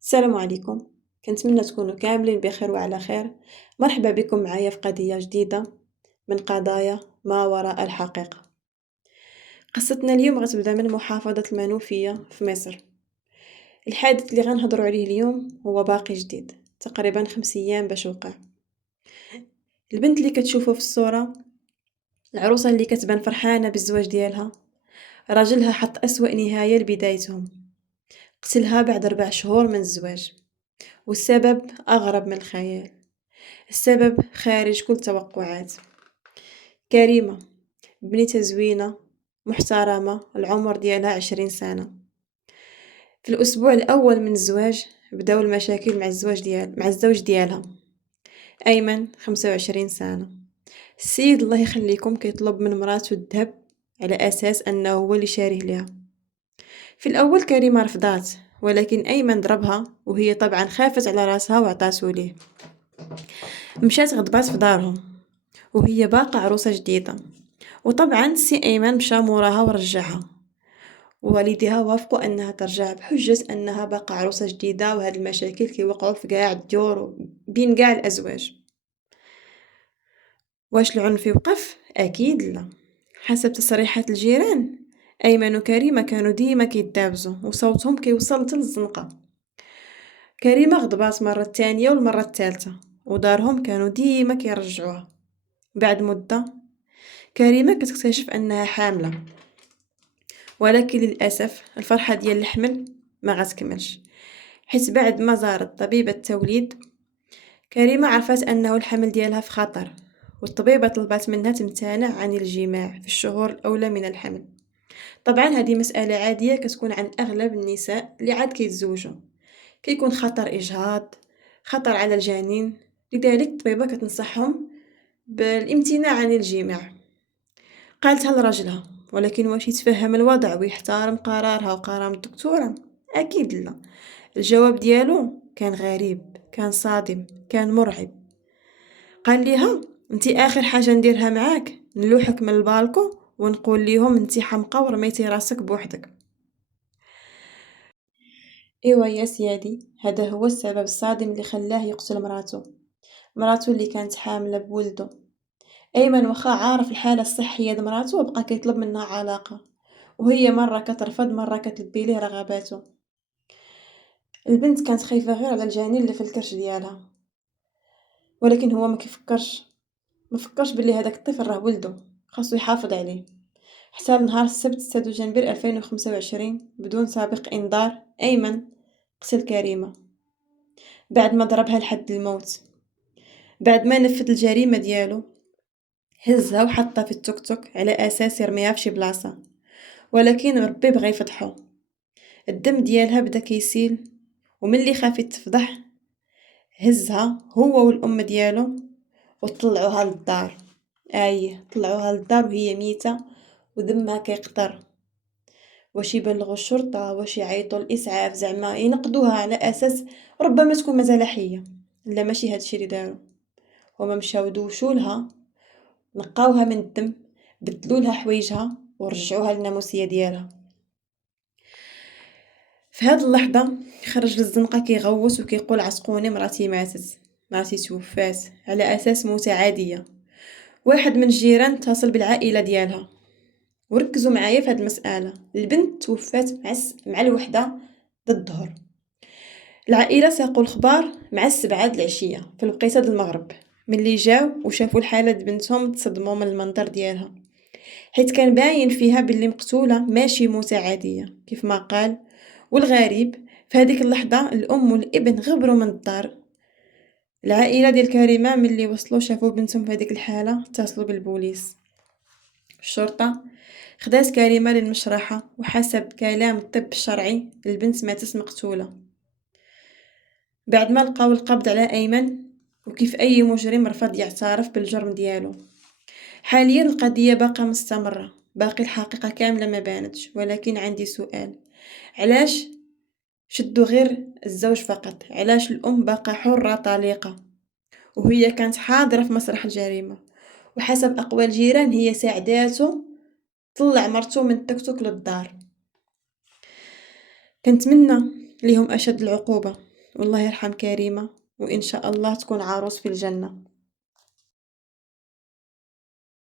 السلام عليكم. كنتمنى تكونوا كاملين بخير وعلى خير. مرحبا بكم معايا في قضية جديدة من قضايا ما وراء الحقيقة. قصتنا اليوم غتبدا من محافظة المنوفية في مصر. الحادث اللي غنهضروا عليه اليوم هو باقي جديد، تقريبا 5 أيام باش وقع. البنت اللي كتشوفوا في الصورة، العروسة اللي كتبان فرحانة بالزواج ديالها، راجلها حط أسوأ نهاية لبدايتهم، قتلها بعد 4 شهور من الزواج. والسبب أغرب من الخيال، السبب خارج كل توقعات. كريمة بنيتها زوينة محترمة، العمر ديالها 20 سنة. في الأسبوع الأول من الزواج بداو المشاكل مع الزوج ديالها أيمن، 25 سنة. السيد الله يخليكم كيطلب من مراته الذهب على أساس أنه هو اللي شاريه لها. في الأول كريمة رفضات، ولكن أيمن ضربها وهي طبعا خافت على راسها وعطاتو ليه. مشات غضبات في دارهم وهي باقة عروسة جديدة، وطبعا سي أيمن مشى موراها ورجعها. ووالديها وافقوا أنها ترجع بحجة أنها باقة عروسة جديدة، وهاد المشاكل كيوقعوا في قاع الديور بين قاع الأزواج. واش العنف يوقف؟ أكيد لا. حسب تصريحات الجيران، أيمن وكريمة كانوا ديما كيتدابزوا وصوتهم كيوصل حتى للزنقة. كريمة غضبات مرة الثانية والمرة الثالثة، ودارهم كانوا ديما كيرجعوها. بعد مدة كريمة كتكتشف أنها حاملة، ولكن للأسف الفرحة ديال الحمل ما غتكملش، حيت بعد ما زارت طبيبة التوليد كريمة عرفت أنه الحمل ديالها في خطر، والطبيبة طلبت منها تمتنع عن الجماع في الشهور الأولى من الحمل. طبعا هذه مسألة عادية كتكون عند أغلب النساء اللي عاد كيتزوجوا، كيكون خطر إجهاض، خطر على الجنين، لذلك الطبيبة كتنصحهم بالامتناع عن الجماع. قالتها لراجلها، ولكن واش يتفهم الوضع ويحترم قرارها وقرار الدكتورة؟ أكيد لا. الجواب ديالو كان غريب، كان صادم، كان مرعب. قال ليها انتي آخر حاجة نديرها معاك نلوحك من البالكو ونقول ليهم انتي حمقى ورميتي راسك بوحدك. ايوا يا سيادي، هذا هو السبب الصادم اللي خلاه يقتل مراته اللي كانت حاملة بولده. أيمن وخا عارف الحالة الصحية د مراته وبقى كيطلب منها علاقة، وهي مرة كترفض مرة كتلبي ليه رغباته. البنت كانت خايفة غير على الجنين اللي في الكرش ديالها، ولكن هو ما فكرش باللي هذاك الطفل راه ولده، خاصو يحافظ عليه. حتى نهار السبت 6 جانفي 2025 بدون سابق انذار أيمن قتل كريمة بعد ما ضربها لحد الموت. بعد ما نفذ الجريمة ديالو هزها وحطها في التوك توك على أساس يرميها في شي بلاصة، ولكن ربي بغى يفضحو. الدم ديالها بدا كيسيل، وملي خافت تفضح هزها هو والأم ديالو وطلعوها للدار. طلعوها للدار وهي ميتة ودمها كيقطر. واش يبلغوا الشرطة، واش يعيطوا الإسعاف، زعما ينقدوها على أساس ربما تكون مازال حية. لا، ماشي هادشي اللي داروا. هما مشاو دوشولها، نقاوها من الدم، بدلولها حوايجها ورجعوها للناموسية ديالها. في هاد اللحظة خرج للزنقة كيغوت وكيقول عتقوني مراتي ماتت، مراتي توفات على أساس موتة عادية. واحد من الجيران اتصل بالعائلة ديالها وركزوا معايا في هاد المسألة. البنت توفات مع الوحدة ضد الظهر. العائلة ساقوا الخبار مع 7 د العشية في الوقيته د المغرب. ملي جاو وشافوا الحالة د بنتهم تصدموا من المنظر ديالها، حيت كان باين فيها باللي مقتولة ماشي موتة عادية كيف ما قال. والغريب في هذيك اللحظة الأم والابن غبروا من الدار. العائلة ديال كريمة ملي وصلوا شافوا بنتهم في هذيك الحالة اتصلوا بالبوليس. الشرطة خدات كريمة للمشرحة، وحسب كلام الطب الشرعي البنت ماتت مقتولة. بعد ما لقاو القبض على أيمن، وكيف أي مجرم رفض يعترف بالجرم ديالو. حاليا القضية باقا مستمرة، باقي الحقيقة كاملة ما بانتش. ولكن عندي سؤال، علاش شدوا غير الزوج فقط؟ علاش الأم باقا حرة طليقة وهي كانت حاضرة في مسرح الجريمة؟ وحسب أقوال الجيران هي ساعداته طلع مرته من التكتك للدار. كنتمنى ليهم أشد العقوبة، والله يرحم كريمة، وإن شاء الله تكون عروس في الجنة.